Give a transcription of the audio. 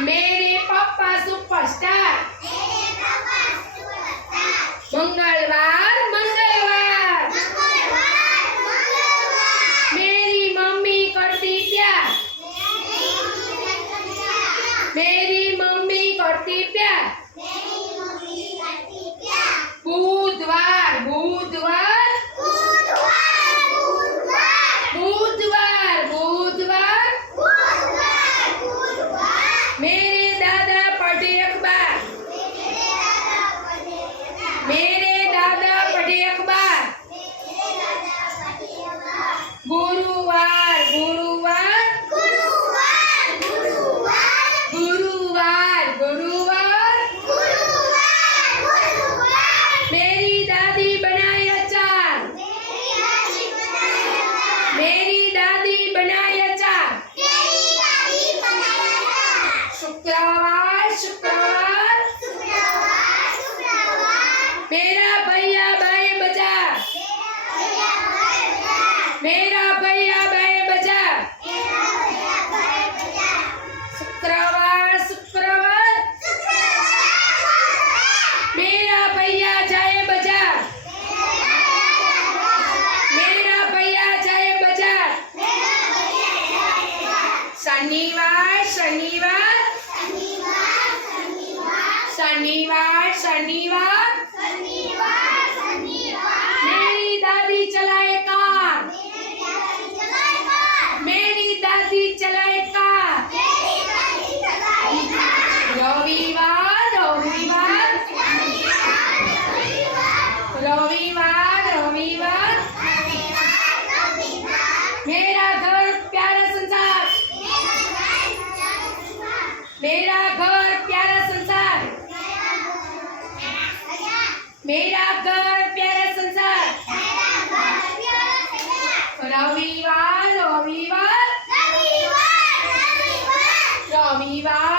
मेरे पापा सुपरस्टार। मंगलवार मंगलवार मेरी मम्मी करती प्यार। मेरी मम्मी करती प्यार। बुधवार बुधवार बुधवार बुधवार मेरे दादा पढ़े अखबार। मेरे दादा पढ़े अखबार। गुरुवार गुरुवार गुरुवार गुरुवार मेरी दादी बनाए अचार। मेरी दादी बनाए अचार। शुक्रवार शुक्रवार मेरा भैया भाई बाजार। मेरा भैया भाई बाजार। शुक्रवार शुक्रवार मेरा भैया जाए बाजार। मेरा भैया जाए बाजार। शनिवार शनिवार शनिवार शनिवार मेरी दादी चलाए कार। मेरी दादी चलाए कार। रविवार रविवार रविवार रविवार मेरा घर प्यारा संसार। मेरा घर प्यारा संसार। मेरा घर प्यारा संसार। रविवार रविवार रविवार